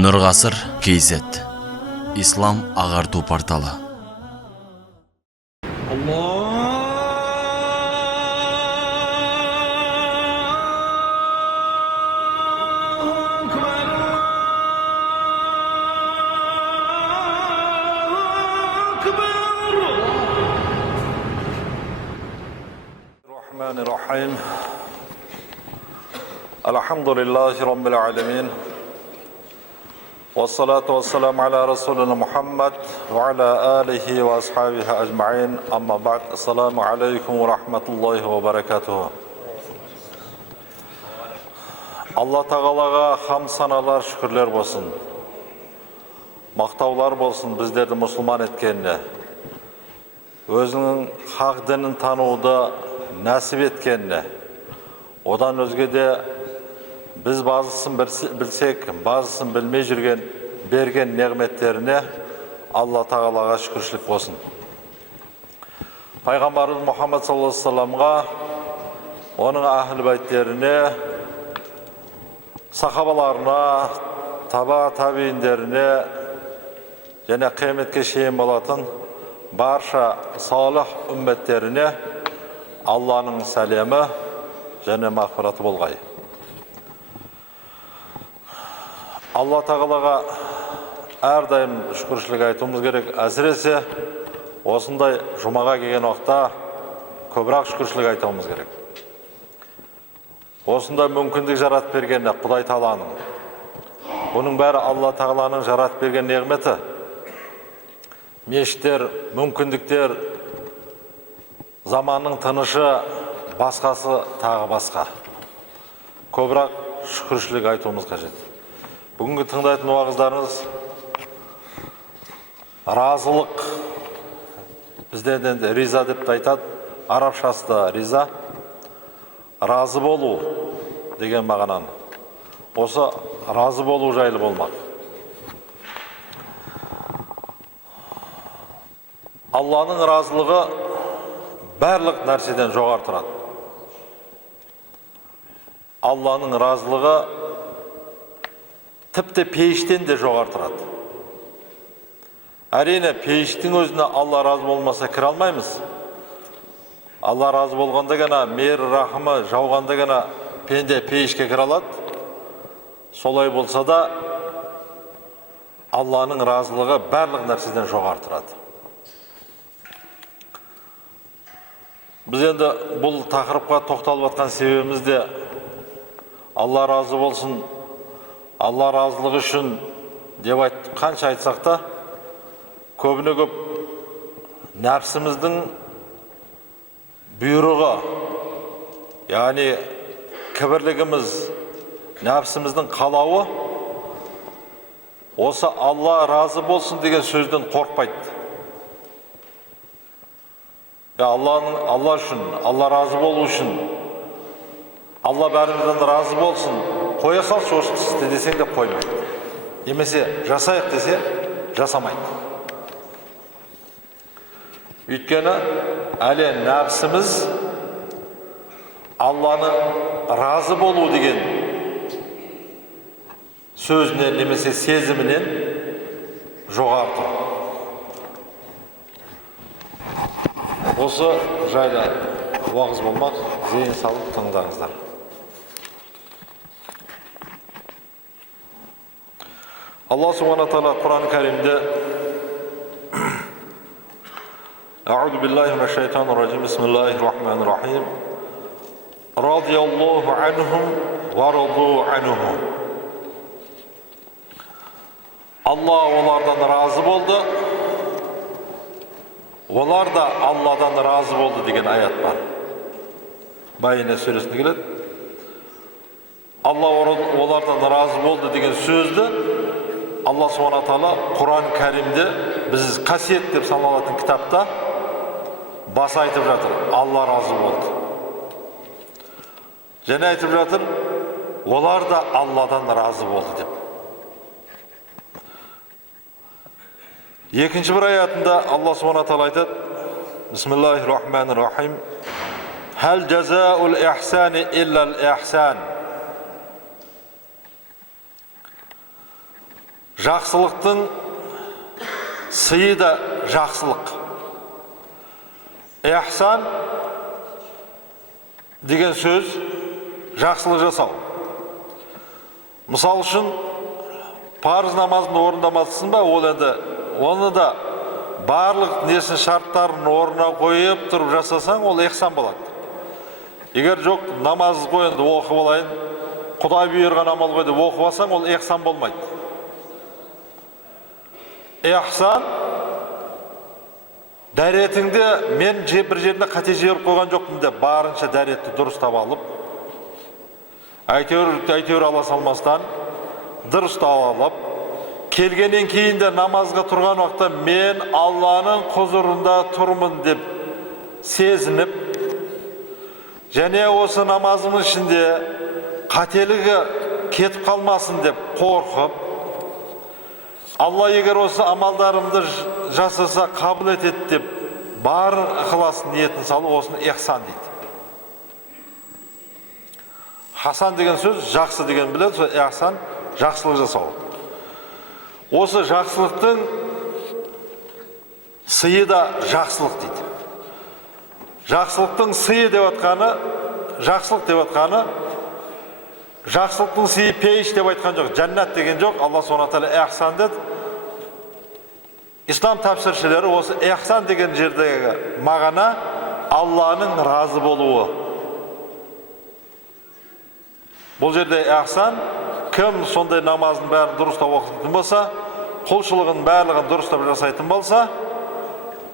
Нұрғасыр KZ. Ислам ағарту порталы. Bismillahirrahmanirrahim. Elhamdülillahi Rabbil alemin. Vessalatu vesselamu ala Resulina Muhammed ve ala alihi ve ashabihi ecma'in. Amma ba'd. Esselamu aleyküm ve rahmetullahi ve berekatuhu. Allah Tağalaga ham sanalar, şükürler bolsun. Maqtavlar bolsun bizlerdi musulman etkenine. Özünün hak dinin tanıuda nasip etkenine. Odan özge de biz bazıсын bilsek, bazıсын bilmey жүрген bergen nimetlerine Allah Tağalaga şükürçülük bolsun. Peygamberimiz Muhammed sallallahu aleyhi ve sellem'ga, onun ahl-i beytlerine, sahabalarına, tabiinlerine, және kıyametke şeyin bolatın barşa salih ümmetlerine Allah'ın selamı және mağfiratı bolğay. Allah Tağalaga әрдайым шүкіршілік айтуымыз керек. Әсіресе осындай жұмаға келген уақытта көбірек шүкіршілік айтуымыз керек. Осындай мүмкіндік жаратып бергеніне Құдай Тағаланың. Бұның бәрі Алла Тағаланың жаратып берген неғметі. Мешіттер, мүмкіндіктер, заманның тынышы, басқасы тағы басқа. Көбірек шүкіршілік айтуымыз қажет. Бүгінгі тыңдайтын уағыздарыңыз разылық, біздерден риза деп айтады, арабшасы да риза, разы болу деген мағынаны. Осы разы болу жайлы болмақ. Алланың разылығы барлық нәрседен жоғары тұрады. Алланың разылығы тіпті пейіштен де жоғары тұрады. Әрине, пейіштің өзіне Алла разы болмаса кіре алмаймыз. Алла разы болғанда ғана, мейір рахымы жауғанда ғана пенде пейішке кіре алады. Солай болса да, Алланың разылығы барлық нәрседен жоғары тұрады. Біз енді бұл тақырыпқа тоқталып атқан себебіміз де Алла разы болсын, Алла разылығы үшін деп қанша айтсақ та, көбіне көп нәпсіміздің бұйрығы, яғни кібірлігіміз, нәпсіміздің қалауы, осы Алла разы болсын деген сөзден қорқпайды. Алла үшін, Алла разы болу үшін, Алла бәрімізден разы болсын, қоя салшы осы істі десең де қоймайды. Немесе жасайық десе, жасамайды. Өйткені әлі нәпсіміз Алланы разы болу деген сөзінен немесе сезімінен жоғары тұр. Осы жайлы уағыз болмақ, зейін салып тыңдаңыздар. Allah subhanahu wa ta'ala Kur'an-ı Kerim'de Euzu billahi mineşşeytanirracim. Bismillahirrahmanirrahim. Radiyallahu anhum ve radu anhum. Allah onlardan razı oldu. Onlar da Allah'dan razı oldu деген ayet var. Bayine suresinde gelеді. Allah onlardan razı oldu деген сөзді Allah subhanahu wa ta'ala Kur'an-ı Kerim'de biz kasiyet деп саналатын kitapta basa айтып жатыр. Allah razı oldu. Және айтып жатыр, олар да Allah'dan razı oldu деп. Екінші бір аятында Allah subhanahu wa ta'ala айтады. Bismillahirrahmanirrahim. Hal jazaa'ul ihsani illal ihsan. жақсылықтың сыйы да жақсылық. Ихсан деген сөз жақсылық жасау. Мысал үшін, парыз намазын орындамасың ба, ол енді оны да барлық несін шарттарын орнына қойып тұрып жасасаң, ол ихсан болады. Егер жоқ, намаз қойынды оқып алайын, Құдай бұйырған амал қойды оқып алсаң, ол ихсан болмайды. Ихсан дәретіңде мен бір жерінде қате жіберіп қойған жоқпын деп барынша дәретті дұрыстап алып, әйтеуір ала салмастан дұрыстап алып, келгеннен кейін де намазға тұрған уақытта мен Алланың құзырында тұрмын деп сезініп, және осы намазымның ішінде қателігі кетіп қалмасын деп қорқып, Алла егер осы амалдарымды жасаса қабыл етеді деп бар ықыласын ниетін салу, осыны ихсан дейді. Хасан деген сөз жақсы деген біледі, сол ихсан жақсылық жасау. Осы жақсылықтың сыйы да жақсылық дейді. Жақсылықтың сыйы деп атқаны, жақсылық деп атқаны, жақсылықтың сыйы пейіш деп айтқан жоқ, жәннат деген жоқ. Алла Subhanahu Taala ихсан деді. Ислам тәпсіршілері осы ихсан деген жердегі мағына Алланың разы болуы. Бұл жерде ихсан, кім сондай намазын бәрін дұрыстап оқитын болса, құлшылығын барлығын дұрыстап жасайтын болса,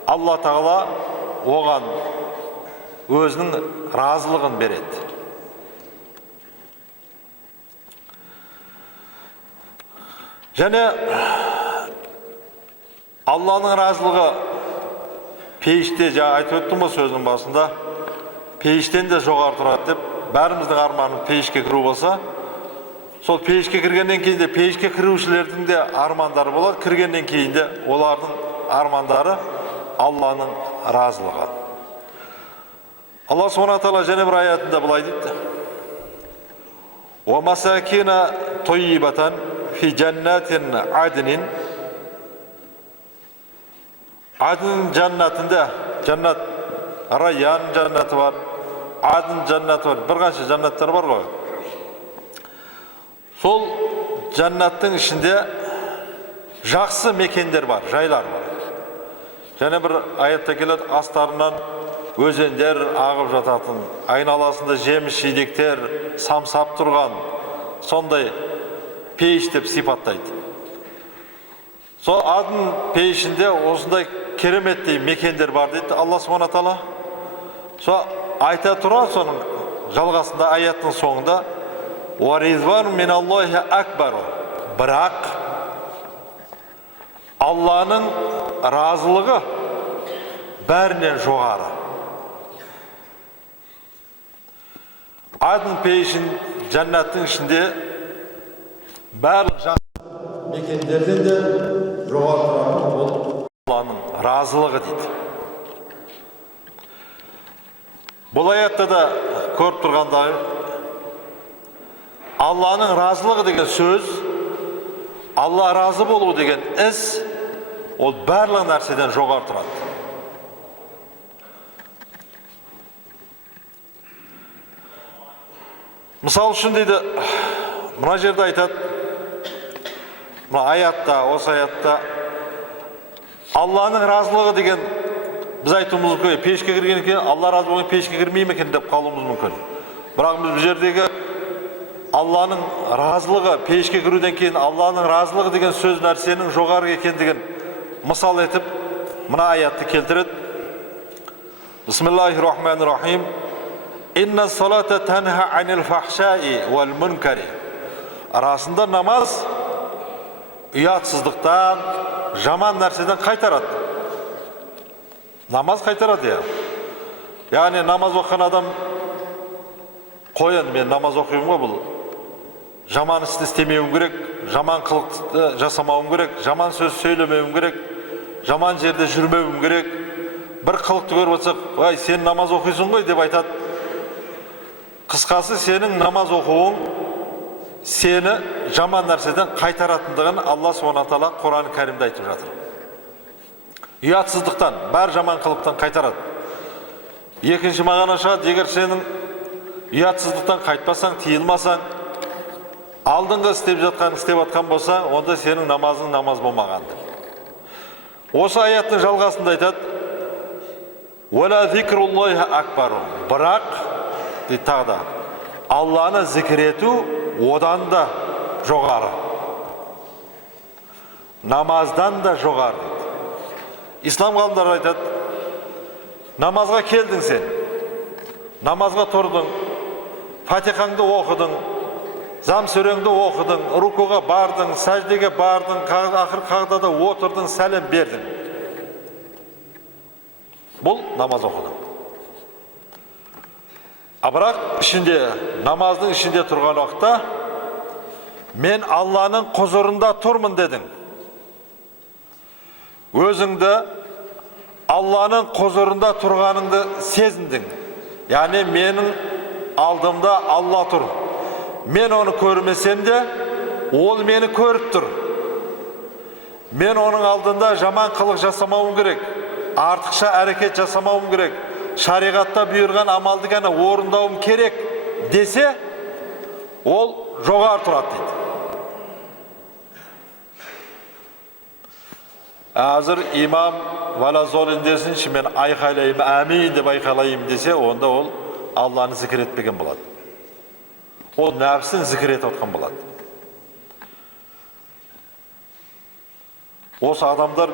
Алла Тағала оған өзінің разылығын береді. Және Алланың разылығы пейіште, жаңа айтып өттім бұл сөздің басында, пейіштен де жоғары тұрады деп, бәріміздің арманымыз пейішке кіру болса, сол пейішке кіргеннен кейін де пейішке кірушілердің де армандары болады, кіргеннен кейін де олардың армандары Алланың разылығы. Алла Subhanahu Taala және бір аятында былай дейді: "Ва масакина тойибатан фи джаннатин аднин". Адын жаннатында, жаннат Райян жаннаты бар, Адын жаннаты бар, бір қанша жаннаттар бар ғой. Сол жаннаттың ішінде жақсы мекендер бар, жайлар бар. Және бір аятта келеді, астарынан өзендер ағып жататын, айналасында жеміс жидектер самсап тұрған, сондай пейіш деп сипаттайды. Сол Адын пейішінде осындай кереметтей мекендер бар дейді Алла Subhanahu Taala. Сол айта тұра, соның жалғасында аяттың соңында "Ва ризван миналлахи акбар". Бірақ Алланың разылығы бәрінен жоғары. Адын пейішін жаннаттың ішінде барлық жақсы мекендерден де жоғары тұратын ол Алланың разылығы дейді. Бұл аятта да көріп тұрғандай, Алланың разылығы деген сөз, Алла разы болу деген іс, ол барлық нәрседен жоғары тұрады. Мысал үшін дейді, мына жерде айтады, мына аятта, осы аятта, Алланың разылығы деген біз айтуымыз мүмкін, пейішке кірген екен, Алла разы болған пейішке кірмейме екен деп қалуымыз мүмкін. Бірақ біз бұл жердегі Алланың разылығы, пейішке кіруден кейін Алланың разылығы деген сөз нәрсенің жоғары екендігін мысал етіп, мына аятты келтіреді. Бисмиллахир-рахманир-рахим. Инна салата танха анил фахшаи вал мункари. Арасында намаз ұятсыздықтан, жаман нәрседен қайтарады. Намаз қайтарады я. Яғни намаз оқыған адам, қойын, мен намаз оқимын ғой, бұл жаман істі істемеуім керек, жаман қылықты жасамауым керек, жаман сөз сөйлемеуім керек, жаман жерде жүрмеуім керек. Бір қылықты көріп отырсақ, "Ай, сен намаз оқисың ғой" деп айтады. Қысқасы, сенің намаз оқуың seni жаман нәрседен қайтаратындығын Алла Subhanahu Taala Құран Кәрімде айтып жатыр. Ұятсыздықтан, бар жаман қылықтан қайтарады. Екінші мағына шығады, егер сенің ұятсыздықтан қайтпасаң, тиылмасаң, алдыңғы істеп жатқан болса, онда сенің намазың намаз болмағанdır. Осы аяттың жалғасында айтады: "Уәла зикруllахи акбар". Бірақ дейді тағы да, Алланы зікір ету одан да жоғары. Намаздан да жоғары дейді. Ислам ғалымдары айтады: намазға келдің сен, намазға тұрдың, фатихаңды оқыдың, зам сүреңді оқыдың, рукуға бардың, сәждеге бардың, ақыр қағдада отырдың, сәлем бердің. Бұл намаз оқыдың. Бірақ намаздың ішінде тұрған уақытта мен Алланың құзырында тұрмын дедің. Өзіңді Алланың құзырында тұрғаныңды сезіндің. Яғни менің алдымда Алла тұр. Мен оны көрмесем де, ол мені көріп тұр. Мен оның алдында жаман қылық жасамауым керек, артықша әрекет жасамауым керек, шариғатта бұйырған амалды ғана орындауым керек десе, ол жоғары тұрады дейді. Әзір имам валазолин десінші, мен айқайлайым, әмин деп айқайлайым десе, онда ол Алланы зікір етпеген болады. Ол нәпсін зікір етіп отқан болады. Осы адамдар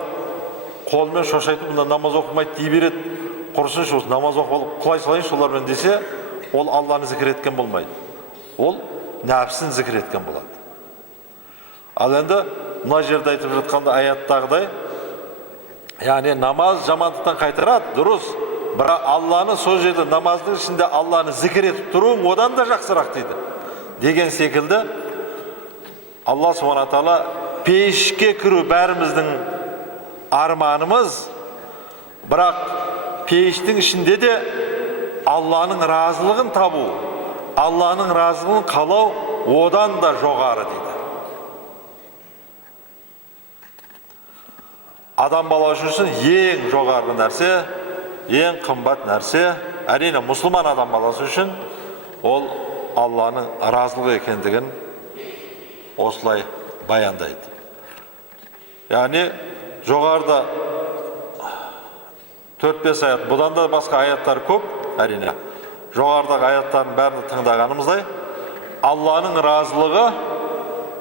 қолмен шошайтып, мұнда намаз оқымайды дей береді, құрысыншы осы намаз оқып құлай салайын солармен десе, ол Алланы зікір еткен болмайды. Ол нәпсін зікір еткен болады. Ал енді мына жерде айтып жатқанда аяттағыдай, яғни намаз жамандықтан қайтарады, дұрыс. Бірақ Алланы сол жерде намаздың ішінде Алланы зікір етіп тұруың одан да жақсырақ дейді. Деген секілді Алла Subhanahu Taala пейішке кіру бәріміздің арманымыз, бірақ пейіштің ішінде де Алланың разылығын табу, Алланың разылығын қалау одан да жоғары дейді. Адам баласы үшін ең жоғары нәрсе, ең қымбат нәрсе, әрине мұсылман адам баласы үшін ол Алланың разылығы екендігін осылай баяндайды. Яғни жоғарыда 4-5 аят, бұдан да басқа аяттар көп, әрине. Жоғарыдағы аяттардың бәрін тыңдағанымыздай, Алланың разылығы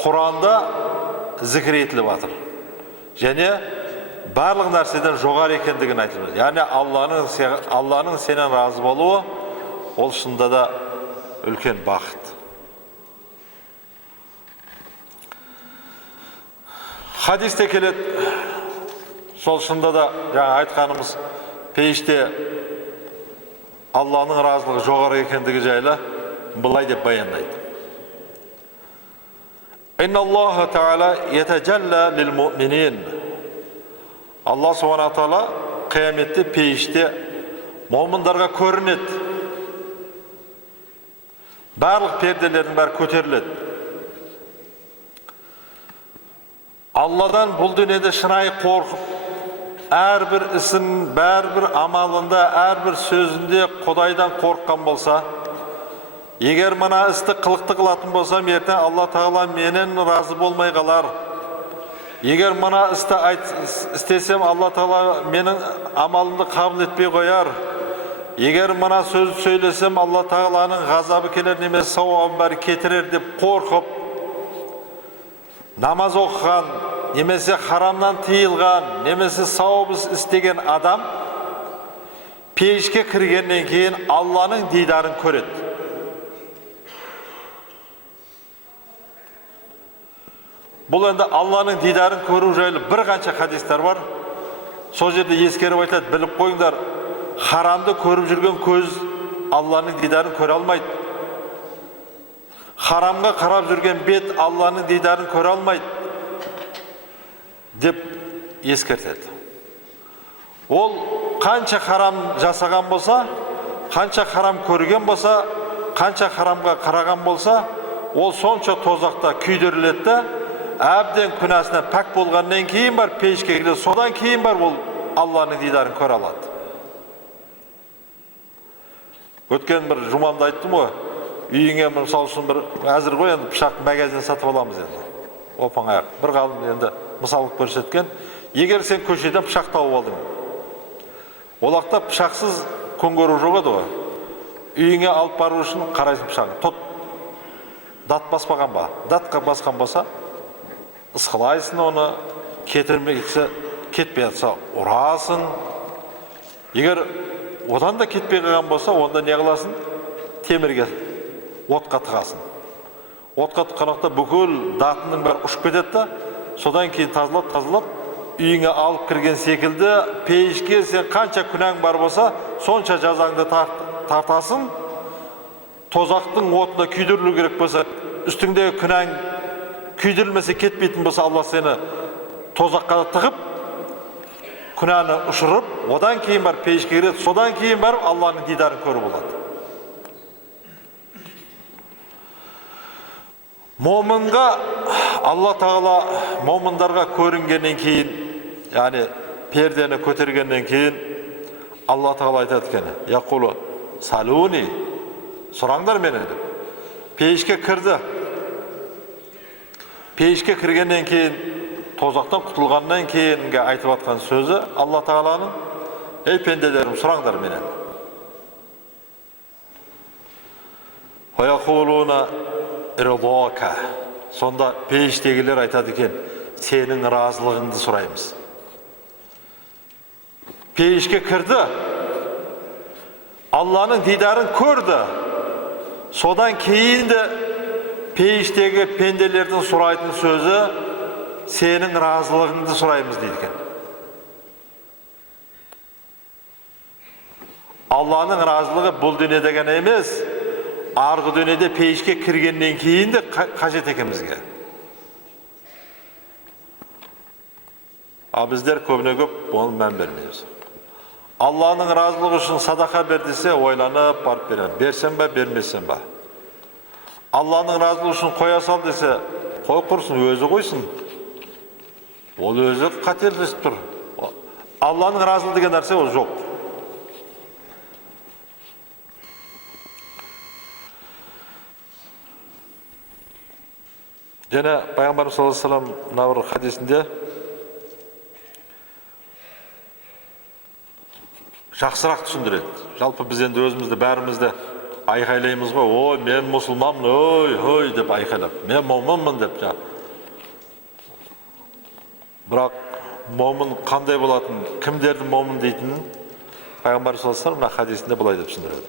Құранда зікір етіліп жатыр. Және барлық нәрседен жоғары екендігін айтылады. Яғни Алланың сенен разы болуы ол шынында да үлкен бақыт. Хадисте келеді, сол шынында да жаңа айтқанымыз пейіште Алланың разылығы жоғары екендігі жайлы былай деп баяндайды. Инналлаха та'ала ятаджалла лил муъминин. Алла Subhanahu Taala қияметте пейіште момындарға көрінеді. Барлық перделердің бәрі көтеріледі. Алладан бұл дүниеде шынайы қорқып, әрбір ісін, бәрбір амалында, әрбір сөзінде Құдайдан қорыққан болса, егер мына істі қылықты қылатын болсам, ертең Алла Тағала менен разы болмай қалар. Егер мына істі істесем, Алла Тағала менің амалымды қабыл етпей қояр. Егер мына сөз сөйлесем, Алла Тағаланың ғазабы келер, немесе сауабын бәрі кетірер деп қорқып, намаз оқыған, немесе харамнан тыйылған, немесе сауап істеген адам пейішке кіргеннен кейін Алланың дидарын көреді. Бұл енді Алланың дидарын көру жайлы бір қанша хадистер бар. Сол жерде ескеріп айтады, біліп қойыңдар, харамды көріп жүрген көз Алланың дидарын көре алмайды. Харамға қарап жүрген бет Алланың дидарын көре алмайды деп ескертеді. Ол қанша харам жасаған болса, қанша харам көрген болса, қанша харамға қараған болса, ол сонша тозақта күйдіріледі да, әбден күнәсінен пәк болғаннан кейін бар пейішке келеді, содан кейін бар ол Алланың дидарын көре алады. Өткен бір жұмамда айттым ғой, үйіңе мысал үшін бір әзір ғой, енді пышақ магазин сатып аламыз енді. Опан аяқ. Bir ғалым енді мысалып көрсеткен, егер сен көшеден пышақ тауып алдың, ол уақытта пышақсыз күн көру жоқ еді ғой. Үйіңе алып бару үшін қарайсың пышағын. Дат баспаған ба? Датқа басқан болса, ысқылайсың оны, кетірмексе, кетпей жатса ұрасың. Егер одан да кетпей қалған болса, онда не қыласың? Темірге отқа тығасың. Отқа тыққанақта бүкіл датының бәрі ұшып кетеді да, содан кейін тазалап, үйіңе алып кірген секілді, пейішке сен қанша күнәң бар болса, сонша жазаңды тартасың. Тозақтың отына күйдірілу керек болса, үстіңдегі күнәң күйдірілмесе кетпейтін болса, Алла сені тозаққа тығып, күнәні ұшырып, одан кейін бар пейішке кіреді, содан кейін бар Алланың дидарын көріп болады. Момынға Алла Тағала момындарға көрінгеннен кейін, яғни пердені көтергеннен кейін Алла Тағала айтады екен: "Яқулу салуни", сұраңдар менен деп. Пейішке кірді. Пейішке кіргеннен кейін, тозақтан құтылғаннан кейінге айтып атқан сөзі Алла Тағаланың: "Ей пенделерім, сұраңдар менен." Фаяқулуна ирдака. Сонда пейіштегілер айтады екен: "Сенің разылығыңды сұраймыз." Пейішке кірді, Алланың дидарын көрді. Содан кейін де пейіштегі пенделердің сұрайтын сөзі: "Сенің разылығыңды сұраймыз" дейді екен. Алланың разылығы бұл дүниеде ғана емес, арғы дүниеде пейішке кіргеннен кейін де қажет екен бізге. Ал біздер көбіне көп оны мән бермейміз. Алланың разылығы үшін садақа бер десе, ойланып барып беремін. Берсем ба, бермесем ба. Алланың разылығы үшін қоя сал десе, қой құрсын, өзі қойсын. Ол өзі қателесіп тұр. Алланың разылығы деген нәрсе ол жоқ. Және Пайғамбарымыз саллаллаху алейхи ва саллям мына бір хадисінде жақсырақ түсіндіреді. Жалпы біз енді өзімізді бәрімізді айқайлаймыз ғой: "Ой, мен мұсылманмын, ой" деп айқайлап, "Мен момынмын" деп. Бірақ момын қандай болатын, кімдердің момын дейтінін Пайғамбар саллаллаху алейхи ва саллям мына хадисінде былай деп түсіндіреді.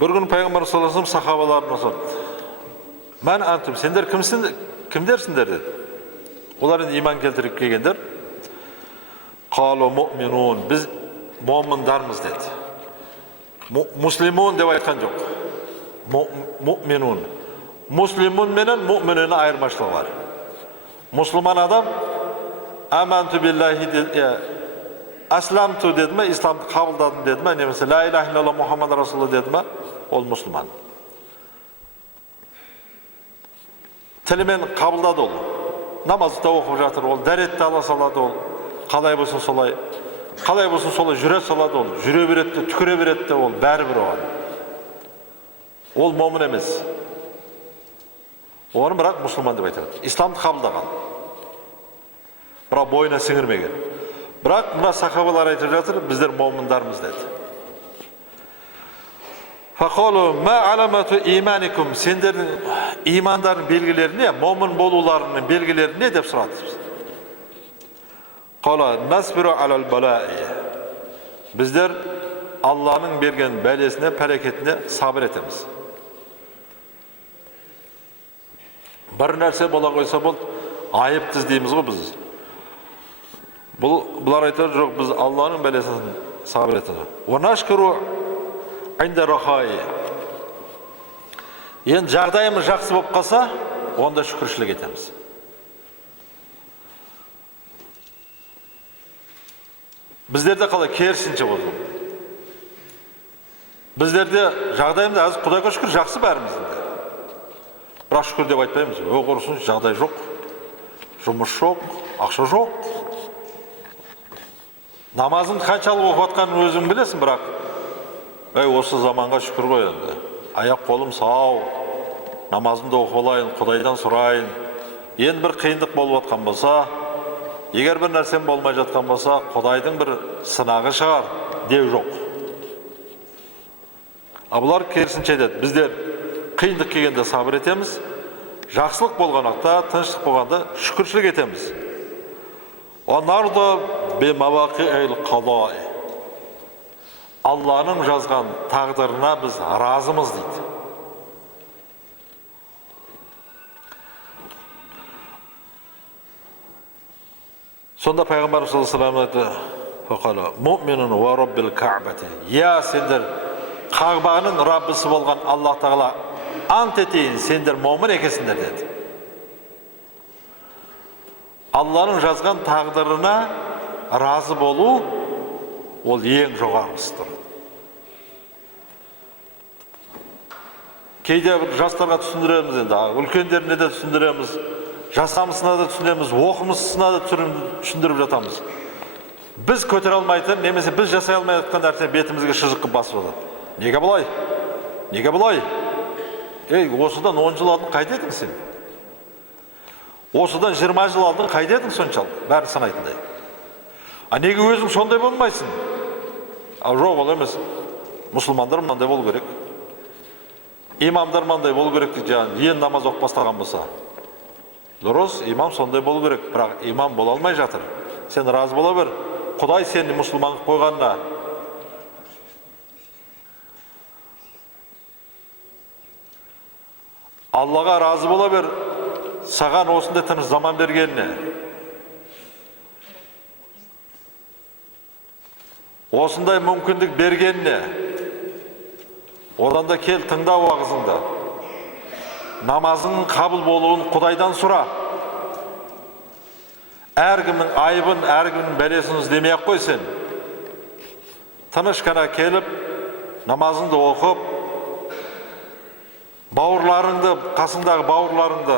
Bir gün Пайғамбар саллаллаху алейхи ва саллям сахабаларына сұрады: "Мән антум, сендер кімдерсіңдер?" деді. Олар енді иман келтіріп келгендер. "Қалу муъминун", біз момындармыз деді. Муслимун деп айтқан жоқ. Муъминун. Муслимун менен муъминнің айырмашылығы бар. Мұсылман адам аманту биллахи деді, асламту деді ме, исламды қабылдадым деді ме, немесе ла илаха илlalloh Мұхаммад Расулullah деді ме, ол мұсылман. Тілімен қабылдады ол. Намазды оқып жатыр, ол дәретті ала салады ол. Қалай болсын солай жүре салады ол. Жүре береді, түкіре береді, ол бәрібір оған. Ол момын емес. Оны бірақ мұсылман деп айтады. Исламды қабылдаған. Бірақ бойына сіңірмеген. Бірақ мына сахабалар айтып жатыр, біздер момындармыз деді. Фақалу ма аламату иманикум, сендердің имандардың белгілері не, момын болуларының белгілері не деп сұрады. Қала насбиру алал балаи, біздер Алланың берген бәлесіне, пәрекетіне сабыр етеміз. Бір нәрсе бола қойса бол, айыпты іздейміз ғой біз. Бұлар айтар жоқ, біз Алланың бәлесіне сабыр етеміз. Ванашкуру инда рахай. Енді жағдайымыз жақсы болып қалса, онда шүкіршілік етеміз. Біздерде қалай керісінше болды. Біздерде жағдайымыз әзір Құдайға шүкір жақсы бәріміздің де. Бірақ шүкір деп айтпаймыз. Құрсын, жағдай жоқ, жұмыс жоқ, ақша жоқ. Намазын қаншалық оқып жатқанын өзің білесің, бірақ осы заманға шүкір ғой енді. Аяқ қолым сау, намазымды оқып алайын, Құдайдан сұрайын. Енді бір қиындық болып жатқан болса, егер бір нәрсем болмай жатқан болса, Құдайдың бір сынағы шығар деу жоқ. Бұлар керісінше деді, біздер қиындық келгенде сабыр етеміз, жақсылық болғанақта, тыныштық болғанда шүкіршілік етеміз. Алланың жазған тағдырына біз разымыз дейді. Сонда Пайғамбар саллаллаху алейхи ва саллям «Муъминун ва раббил каъбати». Я сендер Қағбаның Раббысы болған Аллах Тағала ант етейін, сендер момын екенсіңдер деді. Алланың жазған тағдырына разы болу ол ең жоғарғысы тұрады. Кейде жастарға түсіндіреміз енді, үлкендеріне де түсіндіреміз, жасамысына да түсіндіреміз, оқымысына да түсіндіріп жатамыз. Біз көтере алмайтын, немесе біз жасай алмай жатқан нәрсе бетімізге шыжық қып басып жатады. Неге бұлай? Неге бұлай? Осыдан 10 жыл алдың қайда едің сен? Осыдан 20 жыл алдың қайда едің соншалық? Бәрі санайтындай. Неге өзің сондай болмайсың? Жоқ, ол емес. Мұсылмандар мынандай болу керек. Имамдар мынандай болу керек дейді, ең намаз оқып бастаған болса. Дұрыс, имам сондай болу керек, бірақ имам бола алмай жатыр. Сен разы бола бер. Құдай сені мұсылман қойғанына. Аллаға разы бола бер, саған осындай тыныш заман бергеніне. Осындай мүмкіндік бергеніне. Одан да кел тыңда уағызыңды. Намазың қабыл болуын Құдайдан сұра. Әркімнің айыбын, әркімнің бәлесін іздемей-ақ қой сен. Тыныш қана келіп, намазыңды оқып, бауырларыңды, қасындағы бауырларыңды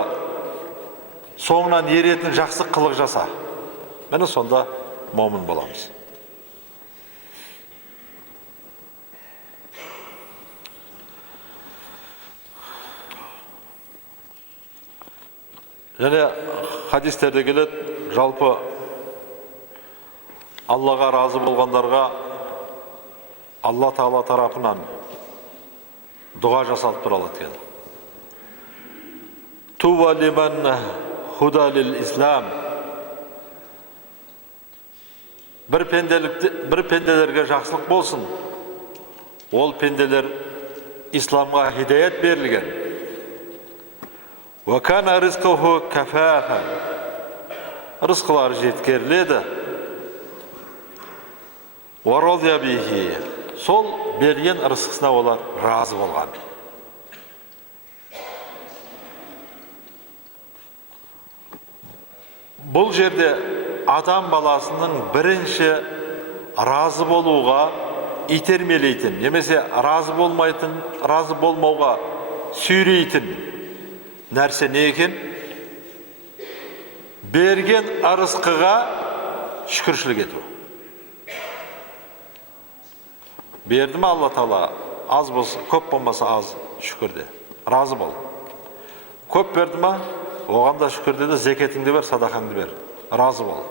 соңынан еретін жақсы қылық жаса. Мені сонда момын боламыз. Және хадистерде келеді, жалпы Аллаға разы болғандарға Алла Тағала тарапынан дұға жасалып тұралады екен. Туба лиман худа лил ислам. Бір пенделерге жақсылық болсын. Ол пенделер исламға хидаят берілген. Ва кана ризқуху кафафа. Рызқылары жеткеріледі. Ва радия бихи. Сол берген рызқысына олар разы болған. Бұл жерде адам баласының бірінші разы болуға итермелейтін, немесе разы болмауға сүйрейтін нәрсе не екен? Берген рызқыға шүкіршілік ету. Берді ме Алла Тағала? Аз болса, көп болмаса аз, шүкірде. Разы бол. Көп берді ме? Оған да шүкірде де зекетіңді бер, садақаңды бер. Разы бол.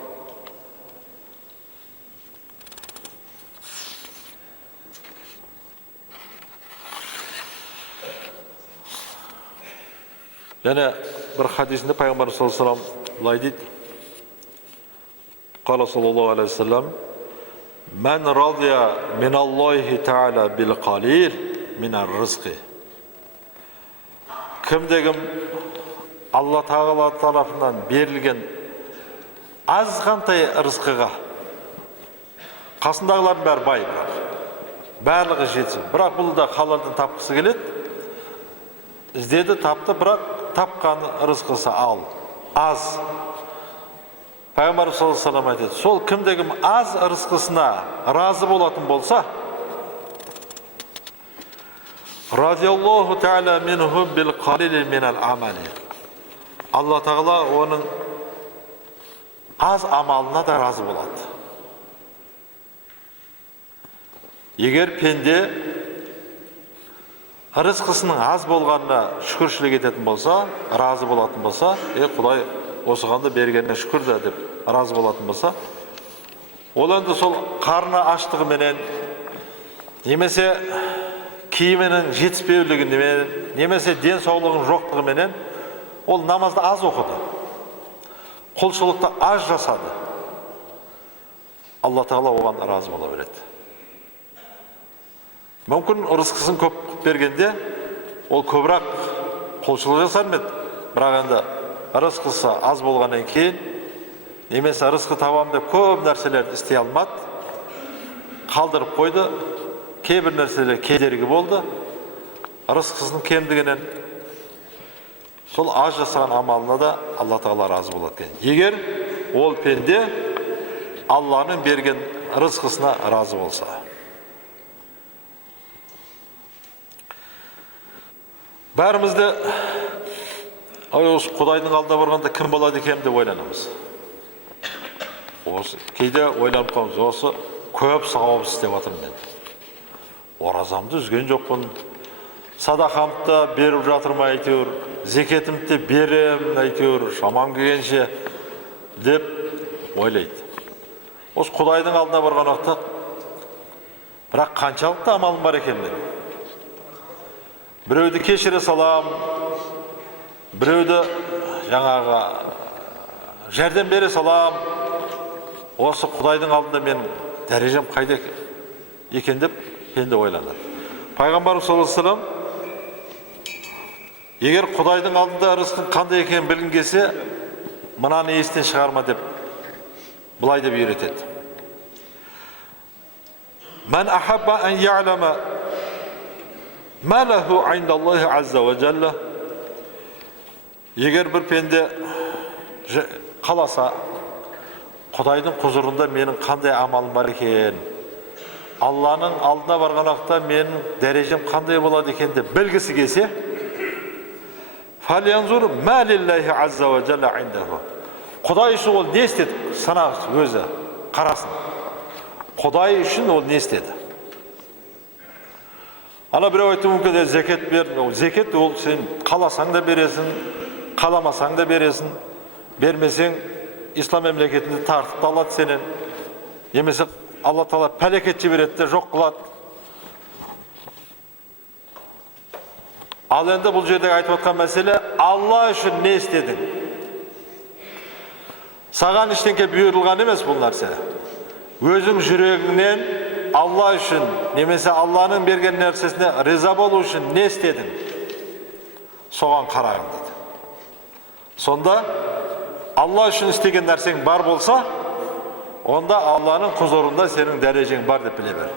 Және бір хадисінде Пайғамбар саллаллаху алейхи ва саллям былай дейді. Қала саллаллаху алейхи ва саллям: "Мен радия миналлахи та'ала бил қалил минар ризқи." Кімде-кім Алла Тағала тарапынан берілген азғантай рызқыға, қасындағылардың бәрі бай, барлығы жетсін. Бірақ бұл да халалдан тапқысы келеді. Іздеді, тапты, бірақ тапқан рызқысы аз. Пайғамбар саллаллаху алейхи ва саллям айтады, сол кімде-кім аз рызқысына разы болатын болса, Radiyallahu Teala minhu bil qalili minel amali. Allah Teala onun az amalına da razı болады. Егер пенде рызқысының аз болғанына шүкіршілік ететін болса, разы болатын болса, Құдай осығанды бергеніне шүкір да деп разы болатын болса, ол енді сол қарны аштығыменен, немесе киімінің жетіспеулігімен, немесе денсаулығының жоқтығыменен, ол намазды аз оқыды. Құлшылықты аз жасады. Алла Тағала оған разы бола береді. Мүмкін рызқысын көп бергенде, ол көбірек құлшылық жасар ма еді? Бірақ енді рызқысы аз болғаннан кейін, немесе рызқы табам деп көп нәрселерді істей алмады, қалдырып қойды, кейбір нәрселер кедергі болды, рызқысының кемдігінен сол аз жасаған амалына да Алла Тағала разы болады екен. Егер ол пенде Алланың берген рызқысына разы болса. Бәрімізді осы Құдайдың алдына барғанда кім болады екен деп ойланамыз. Осы кейде ойланып қаламыз, осы көп сауап істеп жатырмын мен. Оразамды үзген жоқпын, садақамды беріп жатырмын әйтеуір, зекетімді берем әйтеуір, шамам келгенше деп ойлайды. Осы Құдайдың алдына барған уақытта, бірақ қаншалықты амалым бар екен мен. Біреуді кешіре салам, біреуді жаңағы жәрдем бере салам. Осы Құдайдың алдында мен дәрежем қайда екен деп пенде ойланады. Пайғамбарымыз саллаллаху алейхи ва саллям, егер Құдайдың алдында рызқың қандай екенін білгің келсе, мынаны естен шығарма деп былай деп үйретеді. Мән ахабба ан я'лама Мәләху айндаллахи азза ва джалла. Егер бір пенде қаласа, Құдайдың құзырында менің қандай амалым бар екен, Алланың алдына барған уақытта менің дәрежем қандай болады екен деп білгісі келсе, фалянзур ма лиллахи азза ва джалла айндаху. Құдай үшін ол не істеді? Санасы өзі қарасын. Құдай үшін ол не істеді? Ана біреу айтты мүмкін зекет бер. Зекет ол сен қаласаң да бересің, қаламасаң да бересің. Бермесең ислам мемлекетінде тартып алады сенен. Немесе Алла Тағала пәлекет жібереді де жоқ қылады. Ал енді бұл жерде айтып отқан мәселе, Алла үшін не істедің? Саған ештеңке бұйырылған емес бұл нәрсе. Өзің жүрегіңнен Алла үшін, немесе Алланың берген нәрсесіне риза болу үшін не істедің? Соған қарағым дейді. Сонда Алла үшін істеген нәрсең бар болса, онда Алланың құзырында сенің дәрежең бар деп біле бер.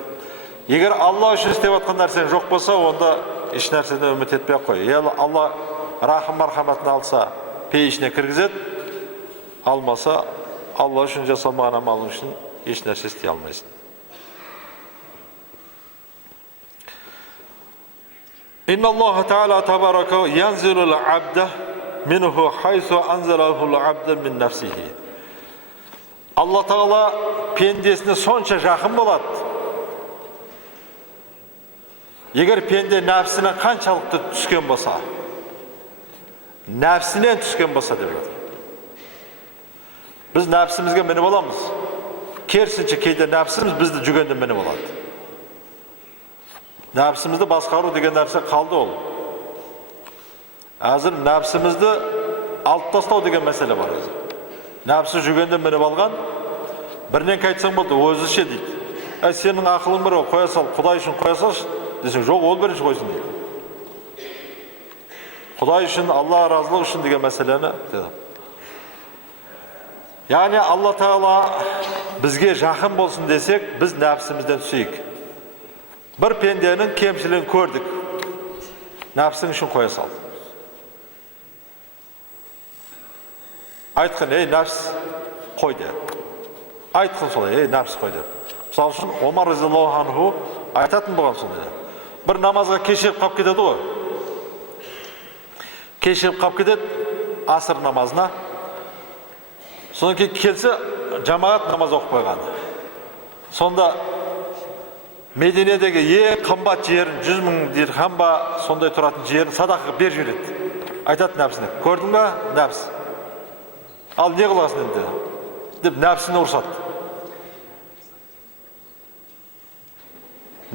Егер Алла үшін істеп жатқан нәрсең жоқ болса, онда еш нәрседен үміт етпей қой. Алла рахым мархаматын алса, пейішіне кіргізеді, алмаса, Алла үшін жасалмаған амалың үшін еш нәрсе істей алмайсың. إن الله تعالى تبارك ينزل العبد منه حيث أنزله العبد من نفسه. Allah Teala pendesine sonça жақын болады. Егер пенде нәпсіне қаншалықты түскен болса, нәпсінен түскен болса деп жатыр. Біз нәпсімізге мініп аламыз. Керісінше кейде нәпсіміз бізді жүгенде мініп алады. Нәпсімізді басқару деген нәрсе қалды ол. Әзір нәпсімізді алып тастау деген мәселе бар. Нәпсі жүгенде мініп алған, бірінен қайтсаң болды, өзі ше дейді. Сенің ақылың бір, қоя сал, Құдай үшін қоя салшы, десең, жоқ, ол бірінші қойсын дейді. Құдай үшін, Алла разылық үшін деген мәселені деді. Яғни Алла Тағала бізге жақын болсын десек, біз нәпсімізден түсейік. Бір пенденің кемшілігін көрдік. Нәпсің үшін қоя сал. Айтқын, нәпс қой де. Айтқын солай, нәпс қой де. Мысалы үшін, Омар разияллаху анху айтатын болған сондай. Bir namazga kешігіп қалып кетеді ғой. Кешігіп қалып кетеді асыр намазына. Содан кейін келсе жамағат намаз оқып қойған. Сонда Мединедегі ең қымбат жерін 100 мың дирхам ба сондай тұратын жерін садақаға беріп жібереді. Айтады нәпсіне: көрдің ба, нәпс? Ал не қыласың енді? Деп нәпсіне ұрсады.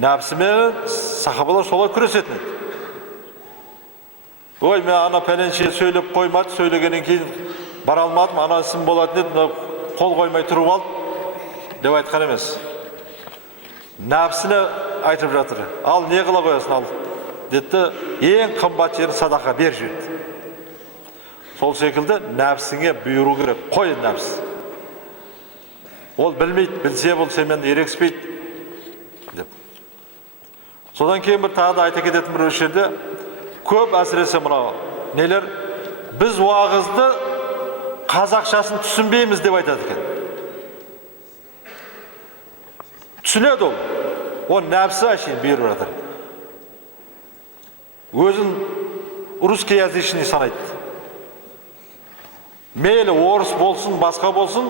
Нәпсімен сахабалар солай күресетін еді. Ой, мен ана пәленше сөйлеп қоймады, сөйлегеннен кейін бара алмадым, ана ісім болатын еді, қол қоймай тұрып алды деп айтқан емес. Нәпсіне айтып жатыр. Ал не қыла қоясың, ал деді, ең қымбат жерін садақаға беріп жіберді. Сол секілді нәпсіңе бұйыру керек. Қой нәпс. Ол білмейді, білсе бұл семен ерекспейді деп. Содан кейін бір тағы да айта кететін бір жерде көп әсіресе мынау нелер біз уағызды қазақшасын түсінбейміз деп айтады екен. Түсінеді ол. Ол нәпсі әшейін бұйырып жатыр. Өзін русский язычный санайды. Мейлі орыс болсын, басқа болсын,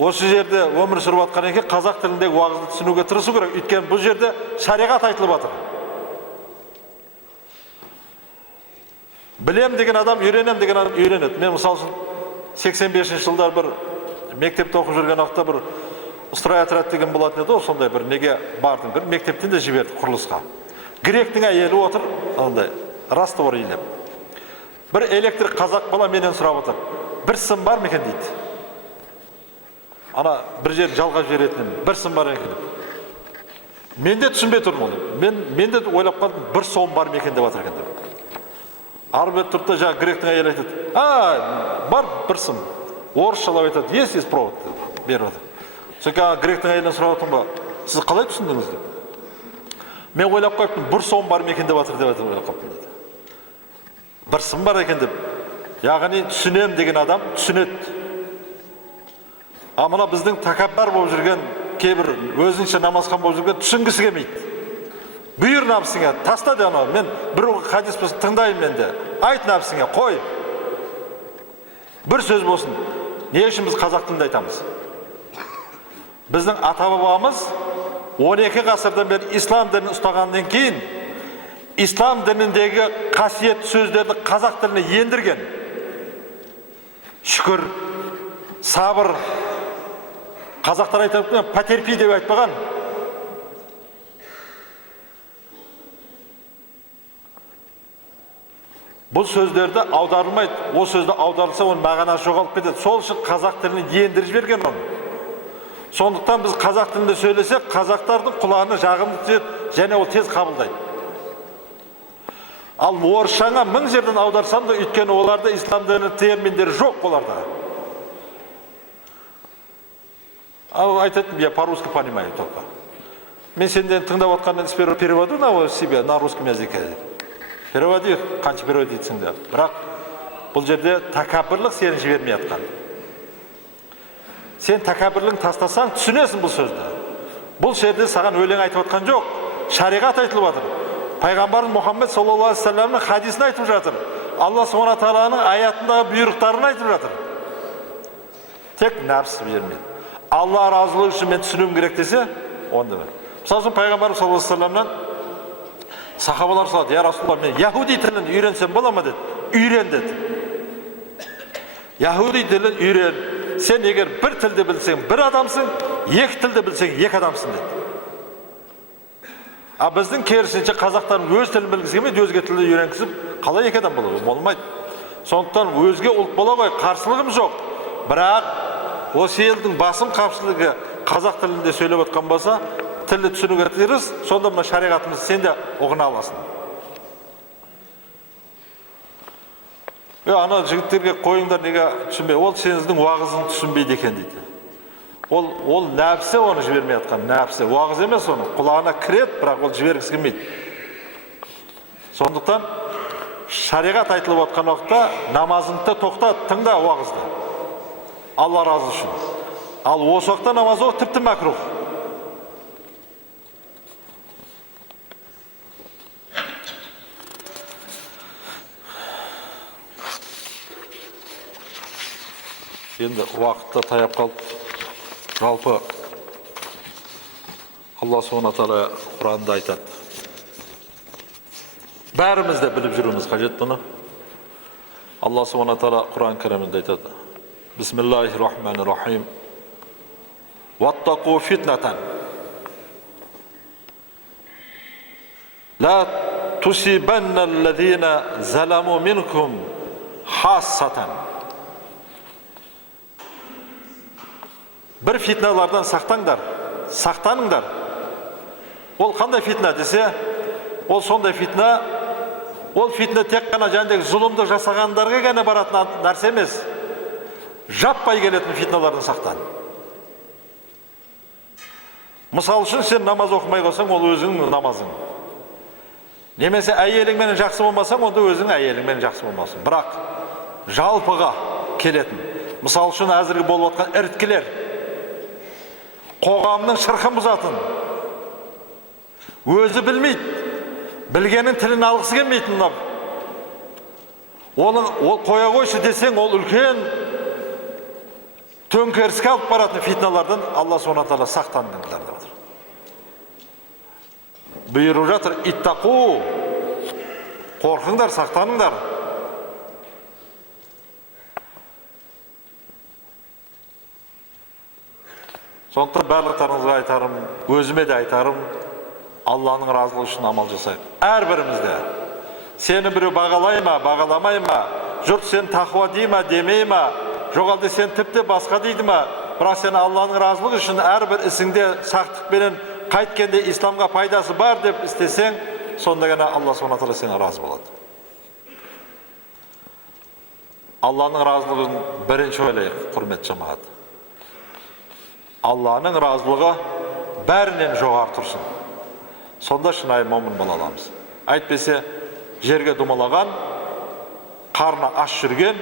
осы жерде өмір сүріп жатқан екен қазақ тіліндегі уағызды түсінуге тырысу керек. Өйткені бұл жерде шариғат айтылып жатыр. Білем деген адам, үйренем деген адам үйренеді. Мен мысалы үшін 85-ші жылдар бір мектепте оқып жүрген уақытта бір строятряд деген болатын еді, сондай бір неге бардым, бір мектептен де жіберді құрылысқа. Гректің әйелі отыр, андай раствор илеп. Bir elektrik қазақ бала менен сұрап отыр. Bir сым бар ма екен дейді. Ана бір жер жалғап жіберетін, бір сым бар екен. Мен де түсінбей тұрмын оны. Мен де ойлап қалдым, бір сом бар ма екен деп жатыр екен деп. Ары бері тұрды да жаңағы гректің әйелі айтады: бар бір сым. Орысшалап айтады: есть провод беріп жатыр. Содан гректің әйелінен сұрап отырмын ба, сіз қалай түсіндіңіз деп. Мен ойлап қойыптым, бір сом бар ма екен деп жатыр деп ойлап қойыптым деді. Bir сым бар екен деп. Яғни түсінем деген адам түсінеді. А мына біздің такаббар болып жүрген, кейбір өзінше намазхан болып жүрген түсінгісі келмейді. Бұйыр нәпсіңе, таста де ана, мен бір хадис болсын тыңдаймын мен де. Айт нәпсіңе, қой. Бір сөз болсын. Не үшін біз қазақ тілінде айтамыз? Біздің ата-бабамыз 12 ғасырдан бері ислам дінін ұстағаннан кейін İslam dinindегі қасиет сөздерді қазақ тіліне ендірген. Шүкір, сабыр. Қазақтар айтып, потерпи деп айтпаған. Бұл сөздерді аударылмайды. Ол сөзді аударылса, оның мағынасы жоғалып кетеді. Сол үшін қазақ тіліне ендіріп жіберген оны. Сондықтан біз қазақ тілінде сөйлесек, қазақтардың құлағына жағымды түседі, және ол тез қабылдайды. Ал орысшаға 1000 жерден аударсам да, өйткені оларда ислам дінінің терминдері жоқ оларда. Ал айтатым, я по-русски понимаю только. Мен сенден тыңдап отқаннан переводу на себе на русском языке. Переводи, қанша перевод етсің де. Бірақ бұл жерде такаббырлық сені жібермей атқан. Сен такаббырлығын тастасаң, түсінесің бұл сөзді. Бұл жерде саған өлең айтып отқан жоқ, шариғат айтылып жатыр. Пайғамбарымыз Мұхаммед саллаллаху алейхи вассаламның хадисін айтып жатыр. Алла субхана тағаланың аятындағы бұйрықтарын айтып жатыр. Тек нәпсі бермейді. Алла разылығы үшін мен түсінуім керек десе, онда бар. Мысалы үшін Пайғамбарымыз саллаллаху алейхи вассаламнан сахабалар сұрады: я Расулалла, мен яхуди тілін үйренсем бола ма деді. Үйрен деді. Яхуди тілін үйрен. Сен егер бір тілді білсең, бір адамсың, екі тілді білсең, екі адамсың деді. А біздің керісінше қазақтардың өз тілін білгісі келмейді, өзге тілді үйренгісі қалай екі адам болады? Болмайды. Сондықтан өзге ұлт бола ғой, қарсылығым жоқ. Бірақ осы елдің басым қапшылығы қазақ тілінде сөйлеп отқан болса, тілді түсінуге тырыс, сонда мына шариғатымыз сен де ұғына аласың. Ана жігіттерге қойыңдар неге түсінбей, ол сеніздің уағызын түсінбейді екен дейді. Ол нәпсі оны жібермей атқан, нәпсі. Уағыз емес оны, құлағына кіреді, бірақ ол жібергісі келмейді. Сондықтан шариғат айтылып отқан уақытта намазыңды тоқта, тыңда уағызды. Алла разы үшін. Ал осы уақытта намаз оқу тіпті мәкрух. Енді уақытта таяп қалып, жалпы Алла Subhanahu wa Ta'ala Құранда айтады. Бәріміз де біліп жүруіміз қажет бұны. Алла Subhanahu wa Ta'ala Құран кәрімінде айтады. Бисмиллахир-рахманир-рахим. Ваттақу фитнатан. Ла тусибанна аллазина заламу минкум хассатан. Бір фитналардан сақтаныңдар. Ол қандай фитна десе, ол сондай фитна, ол фитна тек қана жәндегі зұлымдық жасағандарға ғана баратын нәрсе емес. Жаппай келетін фитналардан сақтан. Мысал үшін сен намаз оқымай қалсаң, ол өзіңнің намазың. Немесе әйеліңмен жақсы болмасаң, онда өзің әйеліңмен жақсы болмасын. Бірақ жалпыға келетін. Мысал үшін әзірге болып жатқан іріткілер, қоғамның шырқын бұзатын, өзі білмейді, білгеннің тілін алғысы келмейтін. Ол қоя қойшы десең, ол үлкен төңкеріске алып баратын фитналардан Алла Subhanahu wa Ta'ala сақтаныңдар деп отыр. Бұйырып жатыр, иттақу, қорқыңдар, сақтаныңдар. Сондықтан барлықтарыңызға айтарым, өзіме де айтарым, Алланың разылығы үшін амал жасайық. Әрбірімізде. Сені біреу бағалай ма, бағаламай ма, жұрт сен тақуа дей ма, демей ма, жоқ алды сен тіпті басқа дейді ма, бірақ сен Алланың разылығы үшін әрбір ісіңде сақтықпенен қайткенде исламға пайдасы бар деп істесең, сонда ғана Алла Subhanahu wa Ta'ala сені разы болады. Алланың разылығын бірінші ойлайық, құрметті жамағат. Алланың разылығы бәрінен жоғары тұрсын. Сонда шынайы момын бола аламыз. Әйтпесе, жерге думалаған, қарны аш жүрген,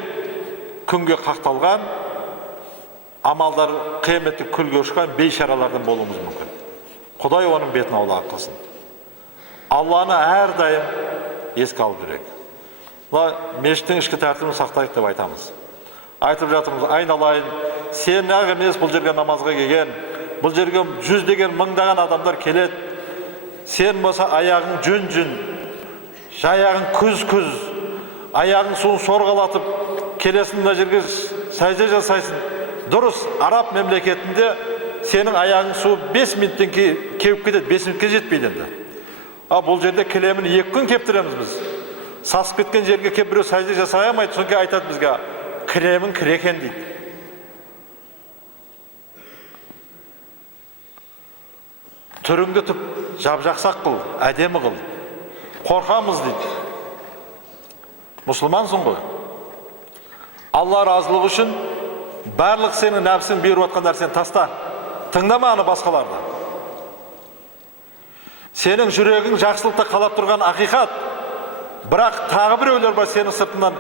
күнге қақталған, амалдар қияметтік күлге ұшқан бейшаралардан болуымыз мүмкін. Құдай оның бетін аулақ қылсын. Алланы әрдайым еске алып жүрейік. Мешіттің ішкі тәртібін сақтайық деп айтамыз. Айтып жатырмыз, айналайын, сен ақ емес бұл жерге намазға келген, бұл жерге жүздеген, мыңдаған адамдар келеді. Сен болса аяғың жүн-жүн, жаяғың күз-күз, аяғың суын сорғалатып, келесін мына жерге сәжде жасайсың. Дұрыс, араб мемлекетінде сенің аяғың су 5 минуттен кеуіп кетеді, 5 минутке жетпейді енді. Бұл жерде кілемін 2 күн кептіреміз біз. Сасып кеткен жерге кеп біреу сәжде жасай алмайды, соңғы айтады бізге, кілемін кірекен дейді. Түріңді түп жап-жақсақ қыл, әдемі қыл. Қорқамыз дейді. Мұсылмансың ғой. Алла разылығы үшін барлық сенің нәпсің беріп отқан нәрсені таста. Тыңдама аны басқаларды. Сенің жүрегің жақсылықта қалап тұрған ақиқат. Бірақ тағы біреулер бар сенің сыртынан,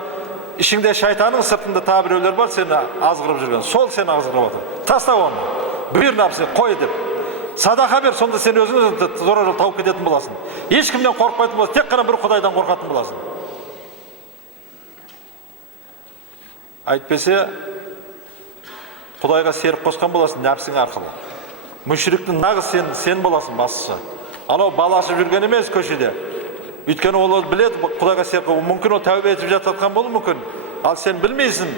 ішіңде шайтанның сыртында тағы біреулер бар сені азғырып жүрген. Сол сені азғырып отыр. Таста оны. Бір нәпсі қой деп. Садақа бер, сонда сен өзің зора жол тауып кететін боласың. Ешкімнен қорқпайтын боласың, тек қана бір Құдайдан қорқатын боласың. Әйтпесе, Құдайға серік қосқан боласың нәпсің арқылы. Мүшриктің нағыз сен боласың басшысы. Анау балашып жүрген емес көшеде. Өйткені ол біледі, Құдайға серік қосқан, мүмкін ол тәубе етіп жатқан болуы мүмкін. Ал сен білмейсің,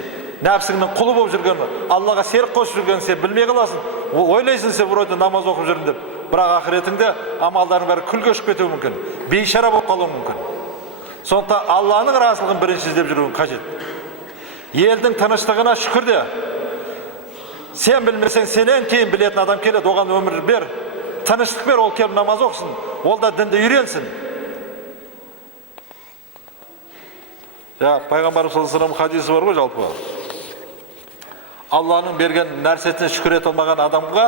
нәпсіңнің құлы болып жүрген, Аллаға серік қосып жүрген сен білмей қаласың. Ойлайсың сен вроде намаз оқып жүрмін деп, бірақ ақыретіңде амалдардың бәрі күлге ұшып кетуі мүмкін, бейшара болып қалуы мүмкін. Сондықтан Алланың разылығын бірінші іздеп жүруің қажет. Елдің тыныштығына шүкір де. Сен білмесең, сенен кейін білетін адам келеді, оған өмір бер, тыныштық бер, ол келіп намаз оқысын, ол да дінді үйренсін. Пайғамбарымыз саллаллаху алейхи ва саллям хадисі бар ғой жалпы. Алланың берген нәрсесіне шүкір ете алмаған адамға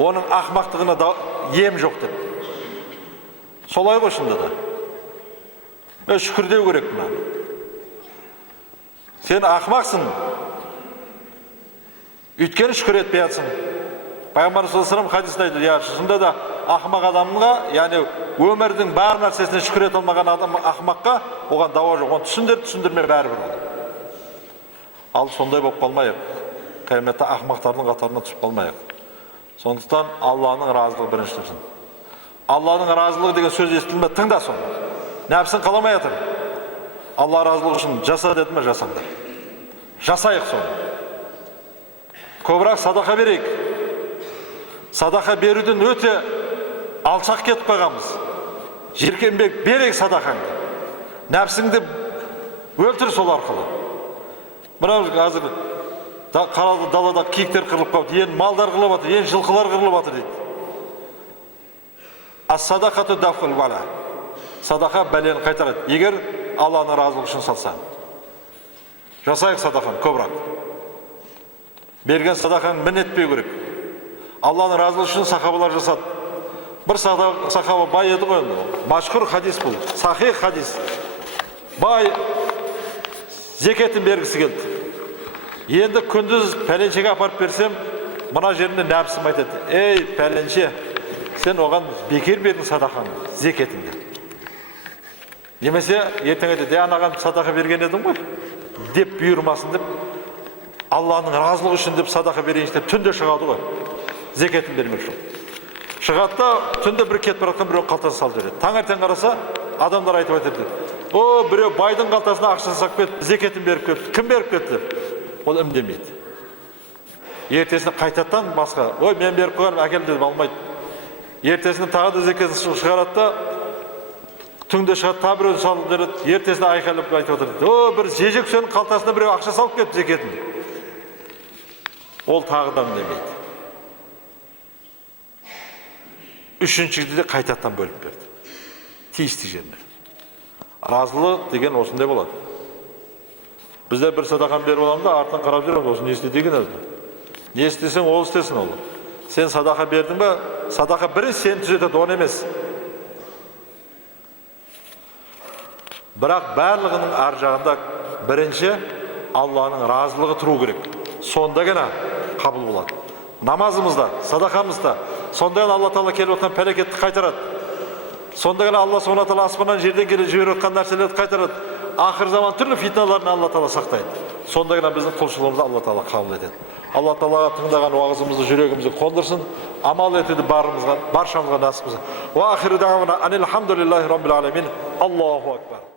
оның ақмақтығына ем жоқ деп. Солай ғой шынында да. Шүкірдеу керек мына. Сен ақмақсың. Өйткені шүкір етпей жатсың. Пайғамбарымыз саллаллаху алейхи ва саллям хадисінде айтады, шынында да ақмақ адамға, яғни өмірдің бар нәрсесіне шүкір ете алмаған адам ақмаққа оған дауа жоқ. Оны түсіндірме бәрібір. Ал сондай болып қалмайық. қияметте ақымақтардың қатарына түсіп қалмайық. Сондықтан Алланың разылығы бірінші тұрсын. Алланың разылығы деген сөз естілме, тыңда соны. Нәпсін қаламай жатыр. Алла разылығы үшін жаса деді ме, жасаңдар. Жасайық соны. Көбірек садақа берейік. Садақа беруден өте алшақ кетіп қойғанбыз. Жиркенбек берейік садақаңды. Нәпсіңді өлтір сол арқылы. Мынау қазір қарады далада киіктер қырылып қалды, ең малдар қырылып жатыр, ең жылқылар қырылып жатыр дейді. Ас-садақату дафул бала. Садақа бәлені қайтарады. Егер Алланың разылығы үшін салсаң. Жасайық садақаны көбірек. Берген садақаны мінетпеу керек. Алланың разылығы үшін сахабалар жасады. Бір сахаба бай еді ғой, машхур хадис бұл, сахих хадис. Бай зекетін бергісі келді. Енді күндіз пәленшеге апарып берсем, мына жерінде нәпсім айтады. Ей, пәленше, сен оған бекер бердің садақаны, зекетіңді. Немесе ертең айтады, анаған садақа берген едім ғой, деп бұйырмасын деп, Алланың разылығы үшін деп садақа берейінші деп түнде шығады ғой, зекетін бермек үшін. Шығады да, түнде бір кетіп баратқан біреу қалтасын салып жібереді. Таңертең қараса, адамдар айтып айтады. О, біреу байдың қалтасына ақша салып кетті, зекетін беріп кетті. Кім беріп кетті? Ол үндемейді. Ертесіне қайтадан басқа, ой, мен беріп қойғаным әкел дедім, алмайды. Ертесіне тағы да зекетін шығарады да, түнде шығады, тағы біреу салып береді. Ертесіне айқайлап айтып отырады. О, бір жежек сөзінің қалтасына біреу ақша салып кетті зекетін. Ол тағыдан үндемейді. Үшіншіде де қайтадан бөліп берді. Тиісті жеріне. Разылық деген осындай болады. Біздер бір садақаны беріп аламыз да, артынан қарап жүреміз, осы не істе деген өзі. Не істесең, ол істесін ол. Сен садақа бердің ба, садақа бірі сен түзетеді, оны емес. Бірақ барлығының ар жағында бірінші Алланың разылығы тұру керек. Сонда ғана қабыл болады. Намазымызда, садақамызда, сонда ғана Алла Тағала келіп отқан пәрекетті қайтарады. Сонда ғана Алла Subhanahu Taala аспаннан жерден келіп жіберіп отқан нәрселерді қайтарады. Ақыр заман түрлі фитналардан Алла Тағала сақтайды. Сонда ғана біздің құлшылығымызды Алла Тағала қабыл етеді. Алла Тағала тыңдаған уағызымызды жүрегімізге қондырсын, амал етуді баршамызға насып қылсын. Ва ахиру дағуана анил хамдулиллахи rabbil alamin. Аллаху акбар.